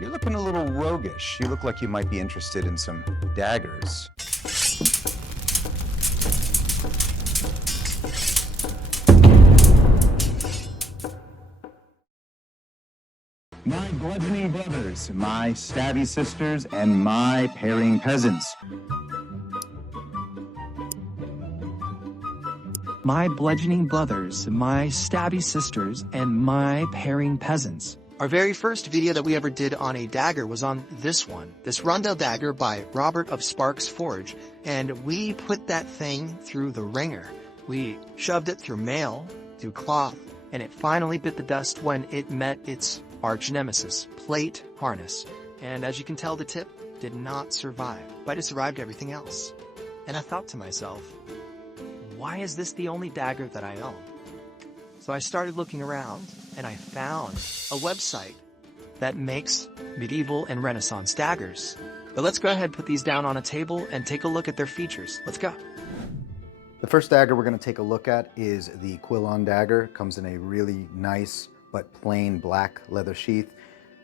You're looking a little roguish. You look like you might be interested in some daggers. My bludgeoning brothers, my stabby sisters, and my paring peasants. My bludgeoning brothers, my stabby sisters, and my paring peasants. Our very first video that we ever did on a dagger was on this one, this Rondel dagger by Robert of Sparks Forge, and we put that thing through the ringer. We shoved it through mail, through cloth, and it finally bit the dust when it met its arch nemesis, plate harness. And as you can tell, the tip did not survive, but it survived everything else. And I thought to myself, why is this the only dagger that I own? So I started looking around, and I found a website that makes medieval and Renaissance daggers. But let's go ahead and put these down on a table and take a look at their features. Let's go. The first dagger we're going to take a look at is the Quillon dagger. It comes in a really nice but plain black leather sheath.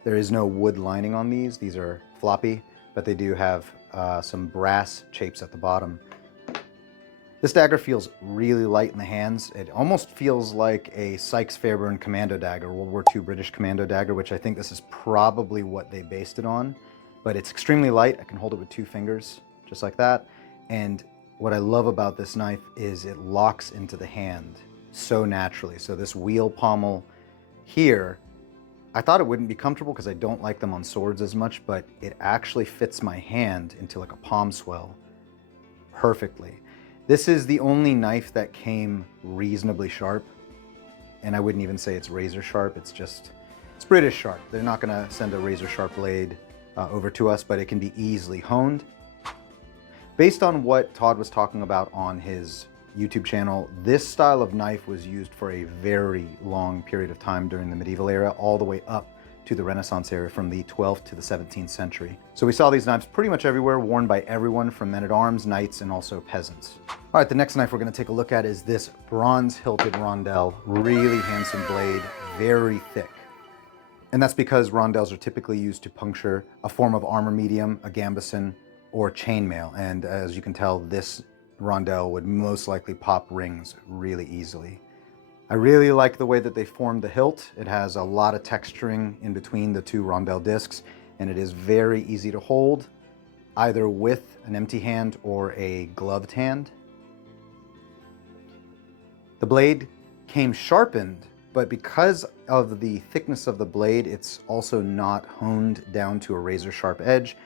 There is no wood lining on these. These are floppy, but they do have some brass shapes at the bottom. This dagger feels really light in the hands. It almost feels like a Sykes-Fairburn commando dagger, World War II British commando dagger, which I think this is probably what they based it on. But it's extremely light. I can hold it with 2 fingers, just like that. And what I love about this knife is it locks into the hand so naturally. So this wheel pommel here, I thought it wouldn't be comfortable because I don't like them on swords as much, but it actually fits my hand into like a palm swell perfectly. This is the only knife that came reasonably sharp, and I wouldn't even say it's razor sharp. It's British sharp. They're not going to send a razor sharp blade over to us, but it can be easily honed. Based on what Todd was talking about on his YouTube channel, this style of knife was used for a very long period of time during the medieval era, all the way up to the Renaissance era from the 12th to the 17th century. So we saw these knives pretty much everywhere, worn by everyone from men-at-arms, knights, and also peasants. All right, the next knife we're going to take a look at is this bronze-hilted rondel. Really handsome blade, very thick. And that's because rondels are typically used to puncture a form of armor medium, a gambeson, or chainmail. And as you can tell, this rondel would most likely pop rings really easily. I really like the way that they formed the hilt. It has a lot of texturing in between the 2 rondel discs, and it is very easy to hold, either with an empty hand or a gloved hand. The blade came sharpened, but because of the thickness of the blade, it's also not honed down to a razor sharp edge.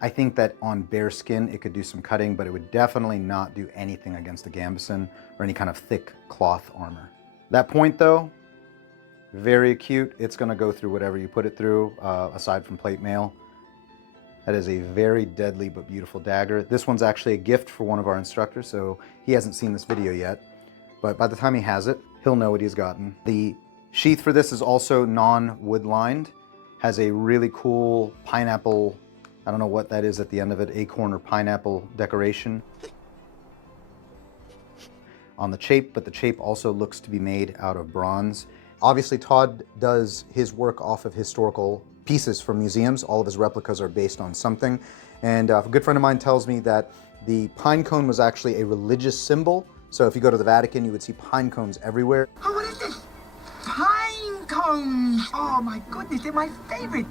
I think that on bare skin, it could do some cutting, but it would definitely not do anything against a gambeson or any kind of thick cloth armor. That point though, very acute. It's going to go through whatever you put it through, aside from plate mail. That is a very deadly but beautiful dagger. This one's actually a gift for one of our instructors, so he hasn't seen this video yet. But by the time he has it, he'll know what he's gotten. The sheath for this is also non-wood lined, has a really cool pineapple, I don't know what that is at the end of it, acorn or pineapple decoration on the chape, but the chape also looks to be made out of bronze. Obviously, Todd does his work off of historical pieces from museums. All of his replicas are based on something. And a good friend of mine tells me that the pine cone was actually a religious symbol. So if you go to the Vatican, you would see pine cones everywhere. Oh, what is this? Pine cones! Oh my goodness, they're my favorite.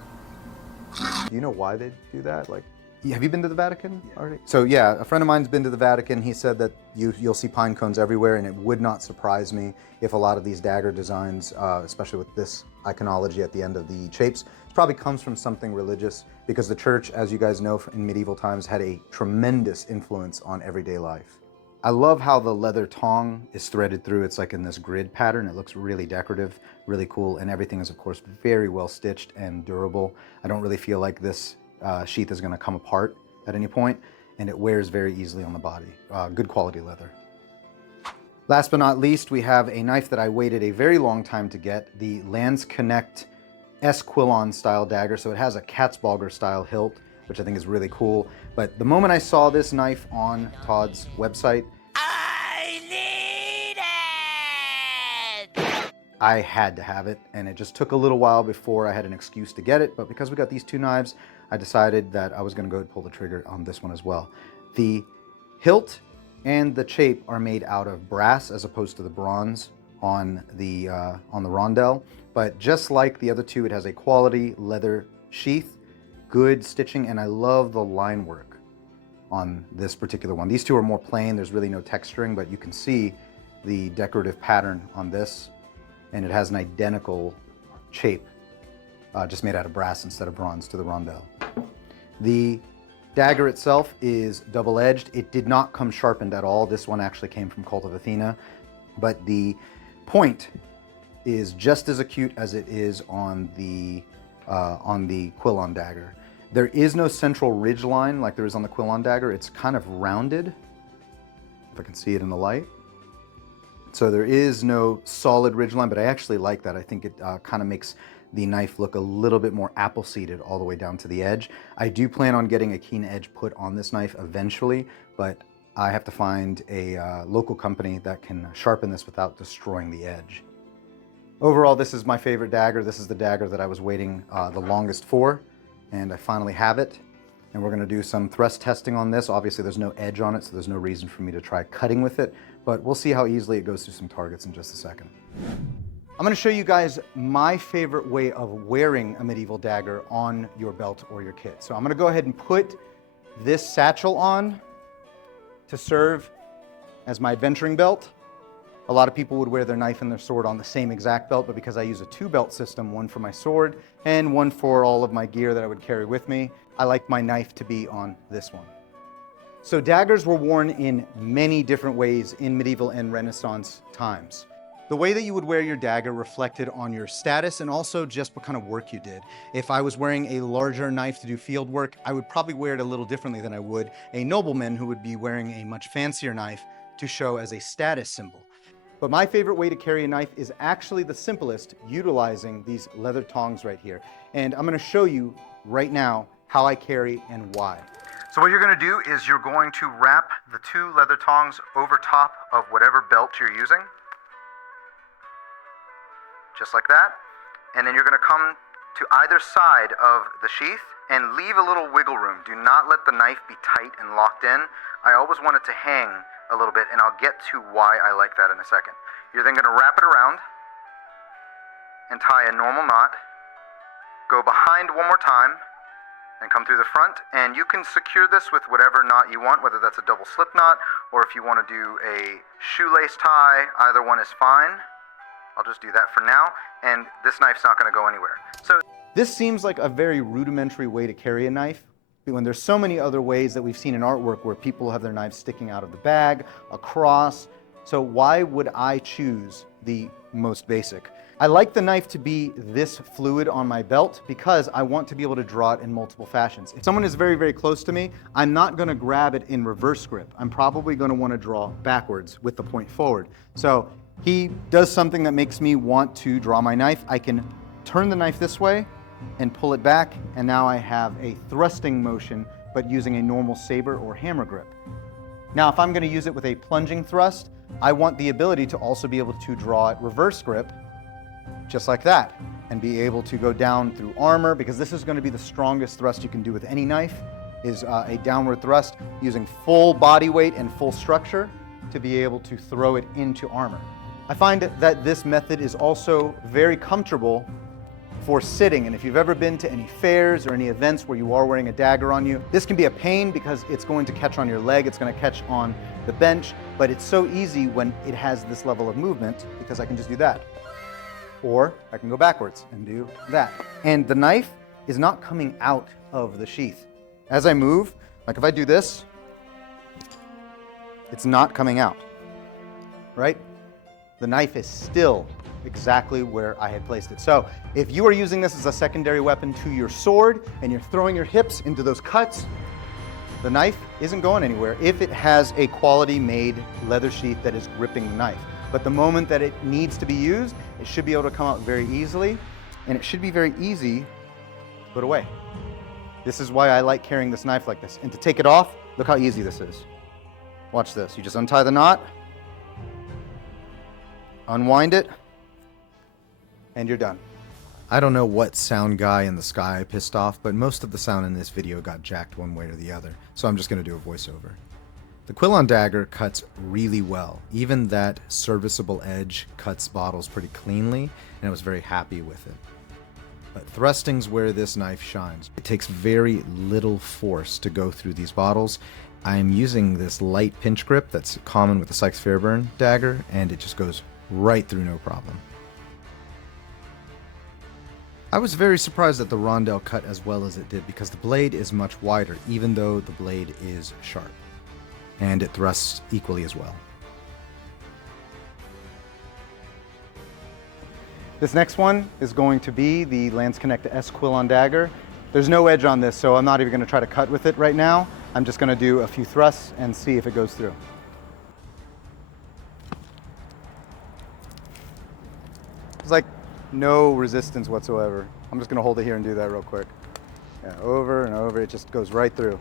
Do you know why they do that? Like, have you been to the Vatican already? So yeah, a friend of mine's been to the Vatican. He said that you'll see pine cones everywhere, and it would not surprise me if a lot of these dagger designs, especially with this iconology at the end of the chapes, probably comes from something religious, because the church, as you guys know, in medieval times, had a tremendous influence on everyday life. I love how the leather tong is threaded through. It's like in this grid pattern. It looks really decorative, really cool, and everything is, of course, very well stitched and durable. I don't really feel like this sheath is going to come apart at any point, and it wears very easily on the body. Good quality leather. Last but not least, we have a knife that I waited a very long time to get, the Landsknecht Quillon style dagger. So it has a Katzbalger style hilt, which I think is really cool. But the moment I saw this knife on Todd's website, I had to have it, and it just took a little while before I had an excuse to get it, but because we got these two knives, I decided that I was gonna go ahead and pull the trigger on this one as well. The hilt and the chape are made out of brass as opposed to the bronze on the rondelle, but just like the other two, it has a quality leather sheath, good stitching, and I love the line work on this particular one. These two are more plain, there's really no texturing, but you can see the decorative pattern on this, and it has an identical chape, just made out of brass instead of bronze to the rondelle. The dagger itself is double-edged. It did not come sharpened at all. This one actually came from Cult of Athena, but the point is just as acute as it is on the Quillon dagger. There is no central ridge line like there is on the Quillon dagger. It's kind of rounded, if I can see it in the light. So there is no solid ridge line, but I actually like that. I think it kind of makes the knife look a little bit more apple-seeded all the way down to the edge. I do plan on getting a keen edge put on this knife eventually, but I have to find a local company that can sharpen this without destroying the edge. Overall, this is my favorite dagger. This is the dagger that I was waiting the longest for, and I finally have it. And we're gonna do some thrust testing on this. Obviously there's no edge on it, so there's no reason for me to try cutting with it, but we'll see how easily it goes through some targets in just a second. I'm gonna show you guys my favorite way of wearing a medieval dagger on your belt or your kit. So I'm gonna go ahead and put this satchel on to serve as my adventuring belt. A lot of people would wear their knife and their sword on the same exact belt, but because I use a two-belt system, one for my sword and one for all of my gear that I would carry with me, I like my knife to be on this one. So daggers were worn in many different ways in medieval and Renaissance times. The way that you would wear your dagger reflected on your status and also just what kind of work you did. If I was wearing a larger knife to do field work, I would probably wear it a little differently than I would a nobleman who would be wearing a much fancier knife to show as a status symbol. But my favorite way to carry a knife is actually the simplest, utilizing these leather tongs right here. And I'm gonna show you right now how I carry and why. So what you're gonna do is you're going to wrap the two leather tongs over top of whatever belt you're using. Just like that. And then you're gonna come to either side of the sheath and leave a little wiggle room. Do not let the knife be tight and locked in. I always want it to hang a little bit, and I'll get to why I like that in a second. You're then gonna wrap it around and tie a normal knot, go behind one more time, and come through the front, and you can secure this with whatever knot you want, whether that's a double slip knot, or if you wanna do a shoelace tie, either one is fine. I'll just do that for now, and this knife's not gonna go anywhere. So this seems like a very rudimentary way to carry a knife, when there's so many other ways that we've seen in artwork where people have their knives sticking out of the bag, across. So why would I choose the most basic? I like the knife to be this fluid on my belt because I want to be able to draw it in multiple fashions. If someone is very, very close to me, I'm not gonna grab it in reverse grip. I'm probably gonna wanna draw backwards with the point forward. So he does something that makes me want to draw my knife. I can turn the knife this way and pull it back, and now I have a thrusting motion, but using a normal saber or hammer grip. Now, if I'm gonna use it with a plunging thrust, I want the ability to also be able to draw it reverse grip, just like that, and be able to go down through armor, because this is gonna be the strongest thrust you can do with any knife, is a downward thrust, using full body weight and full structure to be able to throw it into armor. I find that this method is also very comfortable for sitting, and if you've ever been to any fairs or any events where you are wearing a dagger on you, this can be a pain because it's going to catch on your leg, it's going to catch on the bench, but it's so easy when it has this level of movement because I can just do that. Or I can go backwards and do that. And the knife is not coming out of the sheath. As I move, like if I do this, it's not coming out, right? The knife is still exactly where I had placed it. So if you are using this as a secondary weapon to your sword and you're throwing your hips into those cuts, the knife isn't going anywhere if it has a quality made leather sheath that is gripping the knife. But the moment that it needs to be used, it should be able to come out very easily, and it should be very easy to put away. This is why I like carrying this knife like this. And to take it off, look how easy this is. Watch this. You just untie the knot, unwind it, and you're done. I don't know what sound guy in the sky pissed off, but most of the sound in this video got jacked one way or the other, so I'm just going to do a voiceover. The Quillon dagger cuts really well. Even that serviceable edge cuts bottles pretty cleanly, and I was very happy with it. But thrusting's where this knife shines. It takes very little force to go through these bottles. I'm using this light pinch grip that's common with the Sykes-Fairbairn dagger, and it just goes right through no problem. I was very surprised that the rondelle cut as well as it did because the blade is much wider, even though the blade is sharp. And it thrusts equally as well. This next one is going to be the Landsknecht S Quillon dagger. There's no edge on this, so I'm not even going to try to cut with it right now. I'm just going to do a few thrusts and see if it goes through. There's like no resistance whatsoever. I'm just going to hold it here and do that real quick. Yeah, over and over, it just goes right through.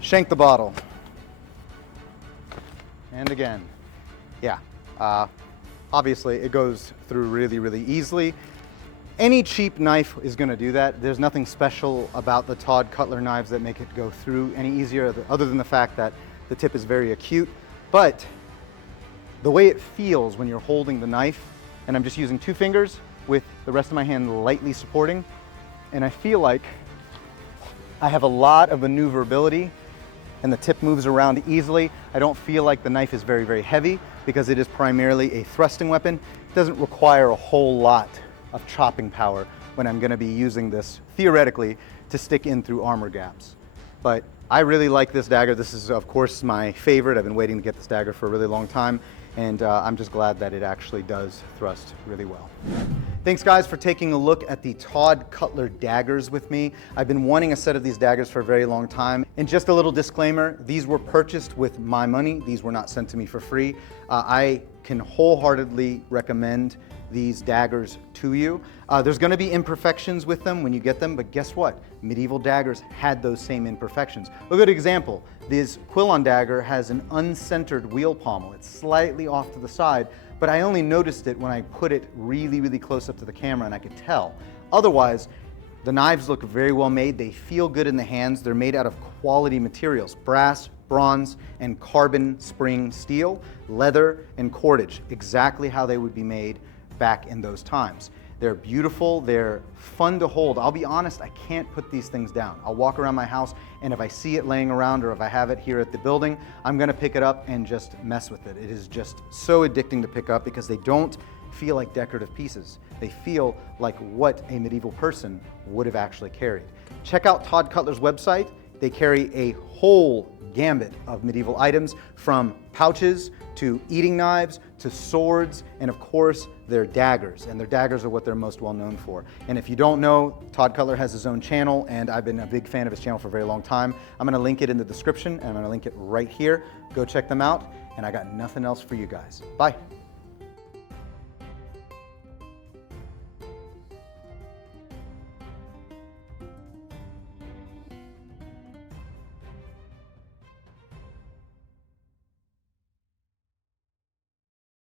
Shank the bottle. And again. Yeah, obviously it goes through really, really easily. Any cheap knife is going to do that. There's nothing special about the Tod Cutler knives that make it go through any easier other than the fact that the tip is very acute. But the way it feels when you're holding the knife, and I'm just using 2 fingers with the rest of my hand lightly supporting, and I feel like I have a lot of maneuverability and the tip moves around easily. I don't feel like the knife is very, very heavy because it is primarily a thrusting weapon. It doesn't require a whole lot of chopping power when I'm going to be using this theoretically to stick in through armor gaps. But I really like this dagger. This is of course my favorite. I've been waiting to get this dagger for a really long time, and I'm just glad that it actually does thrust really well. Thanks guys for taking a look at the Tod Cutler daggers with me. I've been wanting a set of these daggers for a very long time. And just a little disclaimer, these were purchased with my money. These were not sent to me for free. I can wholeheartedly recommend these daggers to you. There's going to be imperfections with them when you get them, but guess what? Medieval daggers had those same imperfections. A good example, this Quillon dagger has an uncentered wheel pommel. It's slightly off to the side, but I only noticed it when I put it really, really close up to the camera and I could tell. Otherwise, the knives look very well made. They feel good in the hands. They're made out of quality materials, brass, bronze, and carbon spring steel, leather, and cordage, exactly how they would be made back in those times. They're beautiful, they're fun to hold. I'll be honest, I can't put these things down. I'll walk around my house, and if I see it laying around or if I have it here at the building, I'm gonna pick it up and just mess with it. It is just so addicting to pick up because they don't feel like decorative pieces. They feel like what a medieval person would have actually carried. Check out Tod Cutler's website. They carry a whole gambit of medieval items, from pouches to eating knives to swords, and of course their daggers. And their daggers are what they're most well known for. And if you don't know, Tod Cutler has his own channel, and I've been a big fan of his channel for a very long time. I'm going to link it in the description, and I'm going to link it right here. Go check them out, and I got nothing else for you guys. Bye.